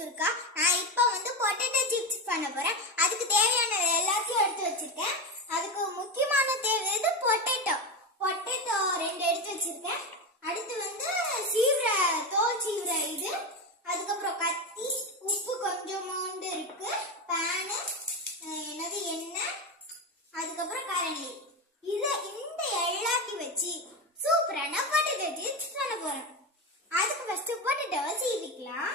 சுருக்கா. நான் இப்போ வந்து பொட்டேட்டோ சிப்ஸ் பண்ண போறேன். அதுக்கு தேவையான எல்லாத்தையும் எடுத்து வச்சிருக்கேன். அதுக்கு முக்கியமான தேவை இது பொட்டேட்டோ. பொட்டேட்டோ 2 எடுத்து வச்சிருக்கேன். அடுத்து வந்து தோல் சீவுற இது. அதுக்கப்புறம் கத்தி, உப்பு கொஞ்சோண்டு இருக்கு, பேனு, எண்ணெய், அதுக்கப்புறம் கரண்டி. இந்த எல்லாத்தையும் வச்சு சூப்பரான பொட்டேட்டோ சிப்ஸ் பண்ண போறேன். அதுக்கு ஃபர்ஸ்ட் பொட்டேட்டோவை சீவிக்கலாம்.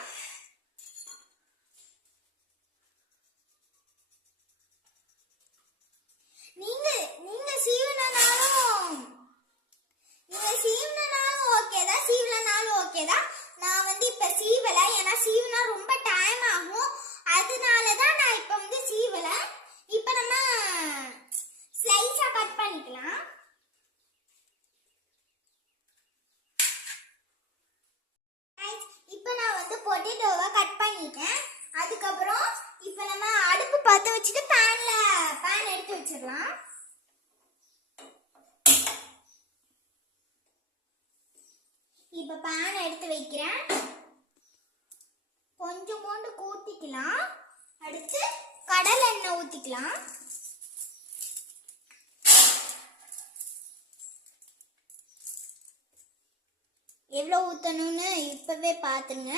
நீங்க சீவனாலும் ஓகே தான், சீவலனாலும் ஓகே தான். நான் வந்து இப்ப சீவல, ஏன்னா சீவனா ரொம்ப டைம் ஆகும். அதனால தான் நான் இப்ப வந்து சீவல. இப்ப நம்ம ஸ்லைஸா கட் பண்ணிக்கலாம். இப்ப நான் வந்து பொட்டேட்டோவை கட் பண்ணிட்டேன். அதுக்கப்புறம் இப்ப நம்ம அடுப்பு பத்த வச்சுட்டு பேன் எடுத்து வச்சிடலாம். இப்ப பேன் எடுத்து வைக்கிறேன். கொஞ்சோண்டு ஊத்திக்கலாம். அடுத்து கடலை எண்ணெய் ஊத்திக்கலாம். எவ்வளவு ஊத்தணும்னு இப்பவே பாத்துங்க.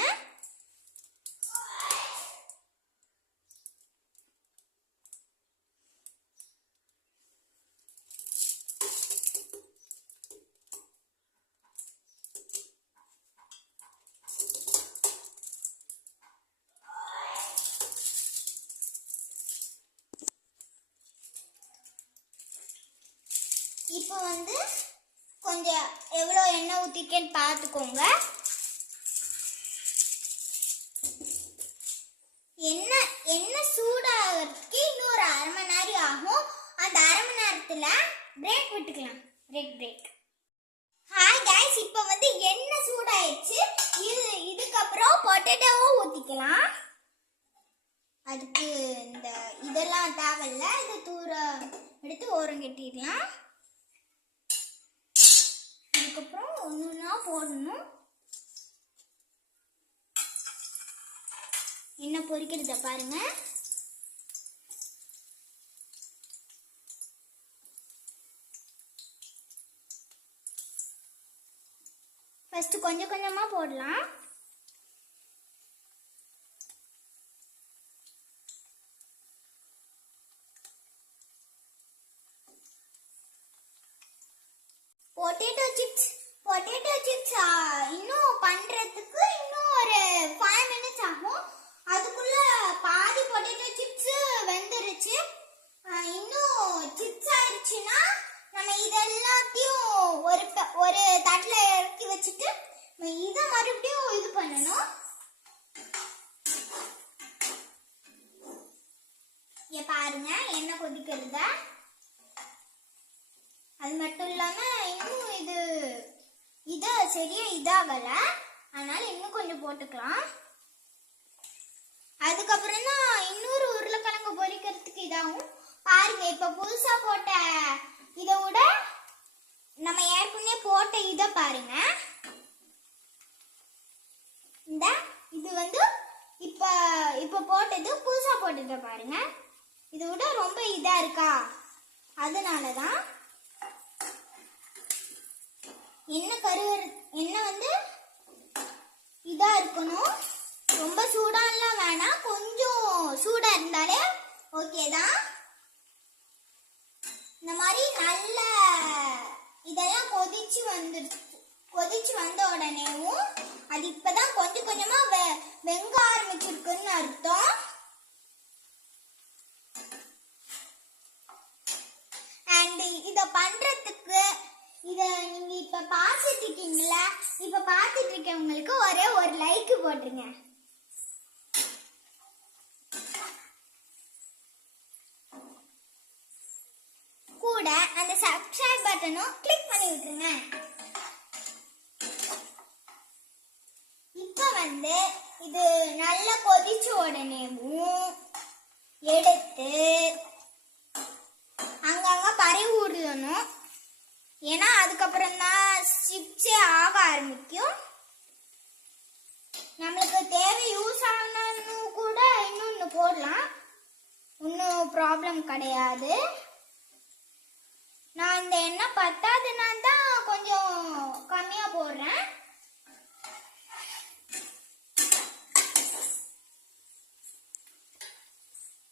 இப்போ வந்து கொஞ்சம் எவ்வளோ எண்ணெய் ஊற்றிக்கேன்னு பார்த்துக்கோங்க. எண்ணெய் சூடாகிறதுக்கு இன்னொரு 1/2 மணி நேரம் ஆகும். அந்த 1/2 மணி நேரத்தில் பிரேக் விட்டுக்கலாம். பிரேக். ஹாய் கைஸ், இப்போ வந்து எண்ணெய் சூடாயிடுச்சு. இதுக்கப்புறம் பொட்டேட்டோவும் ஊற்றிக்கலாம். அதுக்கு இதெல்லாம் தேவையில்ல. இதை தூர எடுத்து ஓரம் கட்டிடலாம். அதுக்கப்புறம் ஒன்றுனா போடணும். என்ன பொரிக்கிறத பாருங்க. ஃபர்ஸ்ட் கொஞ்சம் கொஞ்சமா போடலாம். பொட்டேட்டோ சிப்ஸ் இன்னும் பண்றதுக்கு இன்னும் ஒரு 5 minutes ஆகும். அதுக்குள்ள பாதி பொட்டேட்டோ சிப்ஸ் வெந்துருச்சு. இன்னும் சிப்ஸ் ஆயிடுச்சுன்னா நம்ம இதெல்லாத்தையும் ஒரு தட்டுல இறக்கி வச்சுட்டு இதை மறுபடியும் இது பண்ணணும். பாருங்க எண்ணெய் கொதிக்கிறத. அது மட்டும் இல்லாம இன்னும் இது சரியா இதாகல, அதனால இன்னும் கொஞ்சம் போட்டுக்கலாம். அதுக்கப்புறம் தான் இன்னொரு உருளைக்கிழங்கு பொரிக்கிறதுக்கு இதாகும். பாருங்க, இப்ப புதுசா போட்ட இதை விட நம்ம ஏற்கனவே போட்ட இதை பாருங்க. இது வந்து இப்ப போட்டது புதுசா போட்டதை பாருங்க. இதை விட ரொம்ப இதா இருக்கா, அதனாலதான் எண்ணெய் வந்து இதா இருக்கணும். ரொம்ப சூடாலாம் வேணாம், கொஞ்சம் சூடா இருந்தாலே ஓகே தான். இந்த மாதிரி நல்ல இதெல்லாம் கொதிச்சு வந்த உடனேவும் அது இப்பதான் கொஞ்சம் கொஞ்சமா வெங்க ஆரம்பிச்சிருக்குன்னு அர்த்தம். அண்ட் இத பண்றதுக்கு நீங்க இப்ப பார்த்துட்டு இருக்கீங்களா, இப்ப பார்த்துட்டு இருக்கவங்களுக்கு ஒரே ஒரு லைக் போட்டுருங்க. கூட அந்த சப்ஸ்கிரைப் பட்டனும் கிளிக் பண்ணி விட்டுருங்க. இப்ப வந்து இது நல்லா கொதிச்ச உடனேவும் எடுத்து அங்கங்க பரவி விடணும். ஏன்னா அதுக்கப்புறம் தான் சிப்ஸே ஆக ஆரம்பிக்கும். நம்மளுக்கு தேவை யூஸ் ஆகணும்னு ஒன்றும் ப்ராப்ளம் கிடையாது. நான் இந்த எண்ணெய் பத்தாதுன்னா தான் கொஞ்சம் கம்மியாக போடுறேன்.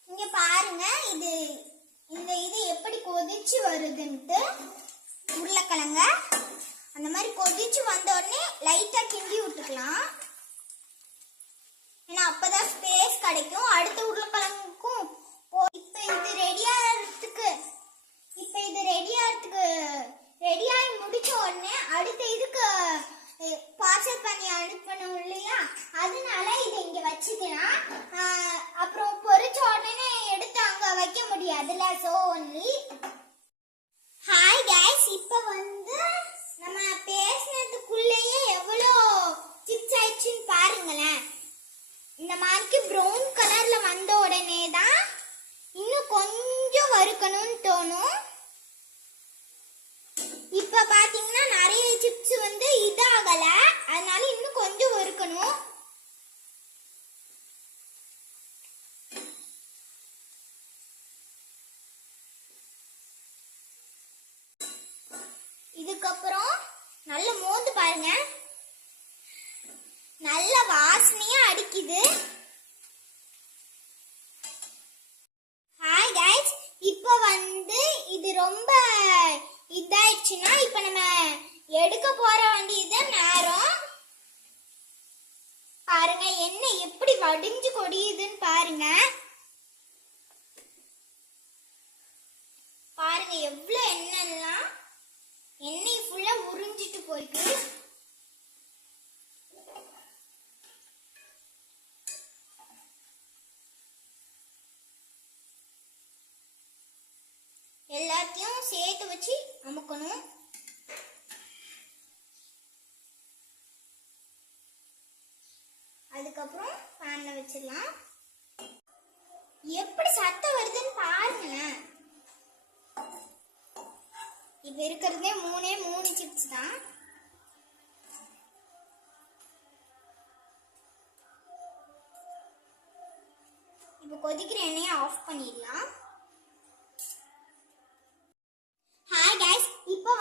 இங்க பாருங்க, இது எப்படி கொதிச்சு வருதுன்ட்டு. உருளைக்கிழங்க அந்த மாதிரி கொதிச்சு வந்த உடனே லைட்டா கிண்டி விட்டுக்கலாம். ஏன்னா அப்பதான் ஸ்பேஸ் கிடைக்கும் அடுத்த உருளைக்கிழங்குக்கும். இப்ப இது ரெடியாகி முடிச்ச உடனே அடுத்த இதுக்கு பார்சல் பண்ணி அனுப்பணும் இல்லையா, அதனால இதை இங்க வச்சுக்கலாம். அப்புறம் பொரிச்ச உடனே எடுத்து அங்க வைக்க முடியாதுல்ல, சோ ஒன்லி. ஹாய் கைஸ், இப்போ நம்ம பேசினதுக்குள்ளேயே எவ்வளோ சிப்ஸ் ஆயிடுச்சுன்னு பாருங்களேன். இந்த மாதிரி ப்ரௌன் கலர்ல வந்த உடனே தான் இன்னும் கொஞ்சம் வறுக்கணும்னு தோணும். இப்ப பாத்தீங்கன்னா நிறைய சிப்ஸ் இதாகல, அதனால இன்னும் கொஞ்சம் வறுக்கணும். இதுக்கப்புறம் நல்ல மோந்து பாருங்க, நல்ல வாசனையா அடிக்குது. ஹாய் கைஸ், இப்போ இது ரொம்ப இதாயிடுச்சுன்னா இப்ப நம்ம எடுக்க போற வேண்டியது நேரம். பாருங்க எண்ணெய் எப்படி வடிஞ்சு கொடியுதுன்னு பாருங்க. பாருங்க எவ்வளவு எண்ணெய் ஃபுல்லா உறிஞ்சிட்டு போயிருக்கு. எல்லாத்தையும் சேர்த்து வச்சு அமுக்கணும். அதுக்கப்புறம் பேன்ல வச்சிடலாம். எப்படி சத்தம் வருதுன்னு பாருங்களேன். இப்ப இருக்கிறதே மூணு சிப்ஸ் தான். இப்ப கொதிக்கிற எண்ணெயை ஆஃப் பண்ணிடலாம். ஹாய் கைஸ், இப்போ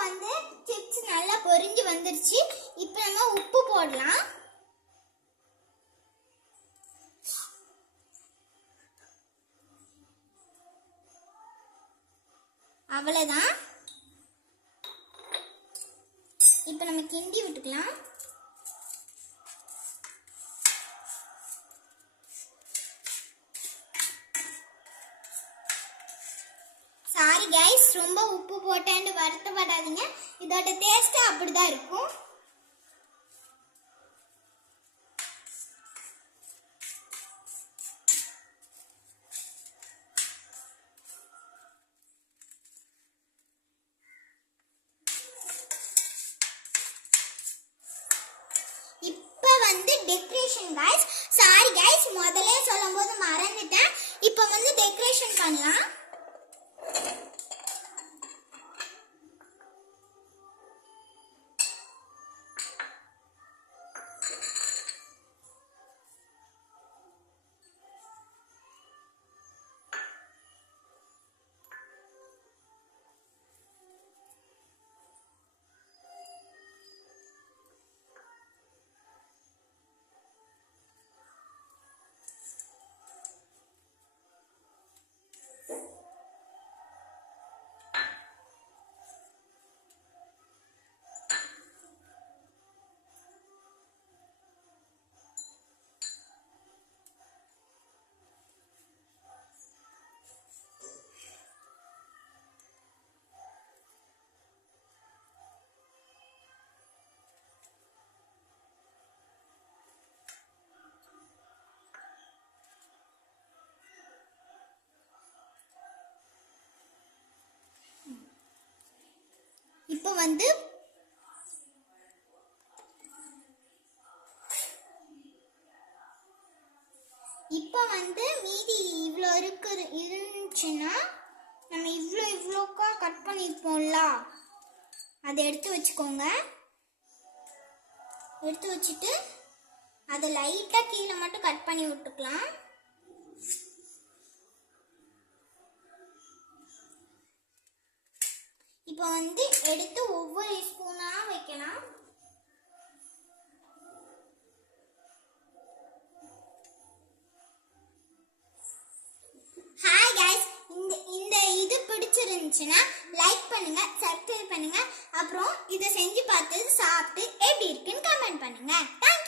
சிப்ஸ் நல்லா பொரிஞ்சு வந்துருச்சு. இப்போ நம்ம உப்பு போடலாம். அவ்வளவுதான். இப்போ நம்ம கிண்டி விட்டுக்கலாம். சாரி கைஸ், ரொம்ப உப்பு போட்டேன்னு வருத்தப்படாதீங்க, இதோட டேஸ்ட் அப்படிதான் இருக்கும். இப்போ டெக்கரேஷன் கைஸ். சாரி கைஸ், முதல்ல சொல்லும்போது மறந்துட்டேன். இப்போ டெக்கரேஷன் பண்ணலாம். இப்போ மீதி இவ்வளோ இருந்துச்சுன்னா நம்ம இவ்வளோக்கா கட் பண்ணியிருப்போம்ல, அதை எடுத்து வச்சுக்கோங்க. எடுத்து வச்சுட்டு அதை லைட்டாக கீழே மட்டும் கட் பண்ணி விட்டுக்கலாம். இப்போ வந்து எடுத்து ஒவ்வொரு ஸ்பூனா வைக்கலாம். ஹாய் கைஸ், இந்த இது பிடிச்சிருந்துச்சுன்னா லைக் பண்ணுங்க, சப்ஸ்கிரைப் பண்ணுங்க. அப்புறம் இதை செஞ்சு பார்த்து சாப்பிட்டு எப்படி இருக்குன்னு கமெண்ட் பண்ணுங்க. தேங்க்யூ.